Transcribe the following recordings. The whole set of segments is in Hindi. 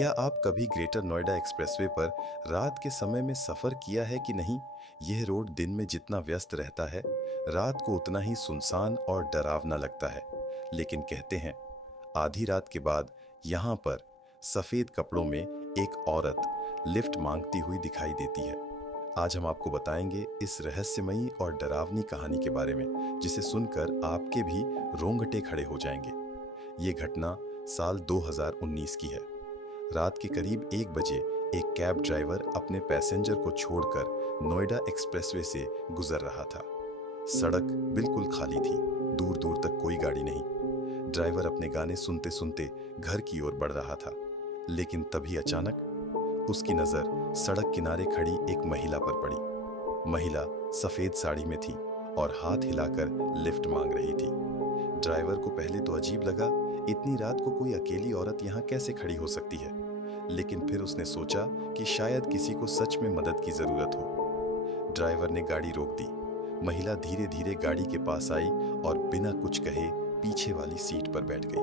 क्या आप कभी ग्रेटर नोएडा एक्सप्रेसवे पर रात के समय में सफर किया है कि नहीं? यह रोड दिन में जितना व्यस्त रहता है, रात को उतना ही सुनसान और डरावना लगता है। लेकिन कहते हैं, आधी रात के बाद यहाँ पर सफेद कपड़ों में एक औरत लिफ्ट मांगती हुई दिखाई देती है। आज हम आपको बताएंगे इस रहस्यमयी और डरावनी कहानी के बारे में, जिसे सुनकर आपके भी रोंगटे खड़े हो जाएंगे। ये घटना साल 2019 की है। रात के करीब 1 बजे एक कैब ड्राइवर अपने पैसेंजर को छोड़कर नोएडा एक्सप्रेसवे से गुजर रहा था। सड़क बिल्कुल खाली थी, दूर दूर तक कोई गाड़ी नहीं। ड्राइवर अपने गाने सुनते सुनते घर की ओर बढ़ रहा था, लेकिन तभी अचानक उसकी नजर सड़क किनारे खड़ी एक महिला पर पड़ी। महिला सफेद साड़ी में थी और हाथ हिलाकर लिफ्ट मांग रही थी। ड्राइवर को पहले तो अजीब लगा, इतनी रात को कोई अकेली औरत यहाँ कैसे खड़ी हो सकती है। लेकिन फिर उसने सोचा कि शायद किसी को सच में मदद की जरूरत हो। ड्राइवर ने गाड़ी रोक दी। महिला धीरे धीरे गाड़ी के पास आई और बिना कुछ कहे पीछे वाली सीट पर बैठ गई।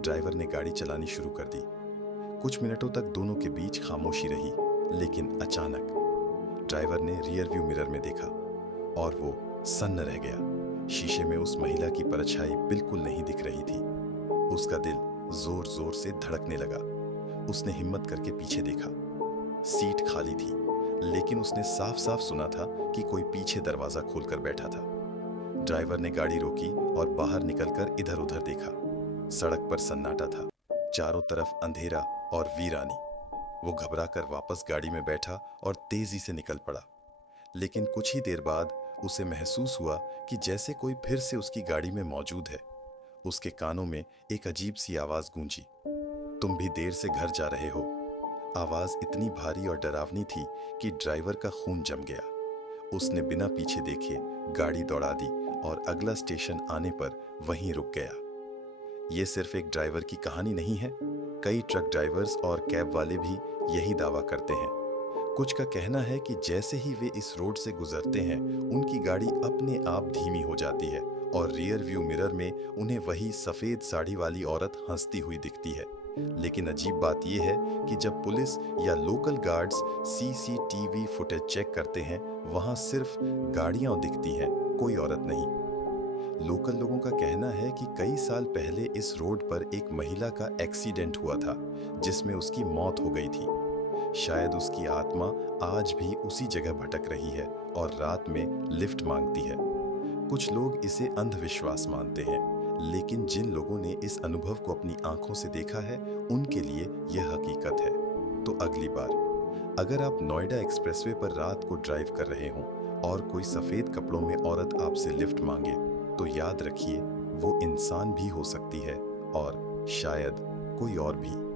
ड्राइवर ने गाड़ी चलानी शुरू कर दी। कुछ मिनटों तक दोनों के बीच खामोशी रही, लेकिन अचानक ड्राइवर ने रियर व्यू मिरर में देखा और वो सन्न रह गया। शीशे में उस महिला की परछाई बिल्कुल नहीं दिख रही थी। उसका दिल जोर जोर से धड़कने लगा। उसने हिम्मत करके पीछे देखा। सीट खाली थी, लेकिन उसने साफ साफ सुना था कि कोई पीछे दरवाजा खोलकर बैठा था। ड्राइवर ने गाड़ी रोकी और बाहर निकलकर इधर उधर देखा। सड़क पर सन्नाटा था, चारों तरफ अंधेरा और वीरानी। वो घबराकर वापस गाड़ी में बैठा और तेजी से निकल पड़ा। लेकिन कुछ ही देर बाद उसे महसूस हुआ कि जैसे कोई फिर से उसकी गाड़ी में मौजूद है। उसके कानों में एक अजीब सी आवाज गूंजी, तुम भी देर से घर जा रहे हो। आवाज इतनी भारी और डरावनी थी कि ड्राइवर का खून जम गया। उसने बिना पीछे देखे गाड़ी दौड़ा दी और अगला स्टेशन आने पर वहीं रुक गया। ये सिर्फ एक ड्राइवर की कहानी नहीं है। कई ट्रक ड्राइवर्स और कैब वाले भी यही दावा करते हैं। कुछ का कहना है कि जैसे ही वे इस रोड से गुजरते हैं, उनकी गाड़ी अपने आप धीमी हो जाती है और रियर व्यू मिरर में उन्हें वही सफेद साड़ी वाली औरत हंसती हुई दिखती है। लेकिन अजीब बात यह है कि जब पुलिस या local guards CCTV footage check करते हैं, वहां सिर्फ गाड़ियां दिखती हैं, कोई औरत नहीं। लोकल लोगों का कहना है कि कई साल पहले इस रोड पर एक महिला का एक्सीडेंट हुआ था, जिसमें उसकी मौत हो गई थी। शायद उसकी आत्मा आज भी उसी जगह भटक रही है और रात में लिफ्ट मांगती है। कुछ लोग इसे अंधविश्वास मानते हैं, लेकिन जिन लोगों ने इस अनुभव को अपनी आंखों से देखा है, उनके लिए यह हकीकत है। तो अगली बार अगर आप नोएडा एक्सप्रेसवे पर रात को ड्राइव कर रहे हों और कोई सफेद कपड़ों में औरत आपसे लिफ्ट मांगे, तो याद रखिए, वो इंसान भी हो सकती है और शायद कोई और भी।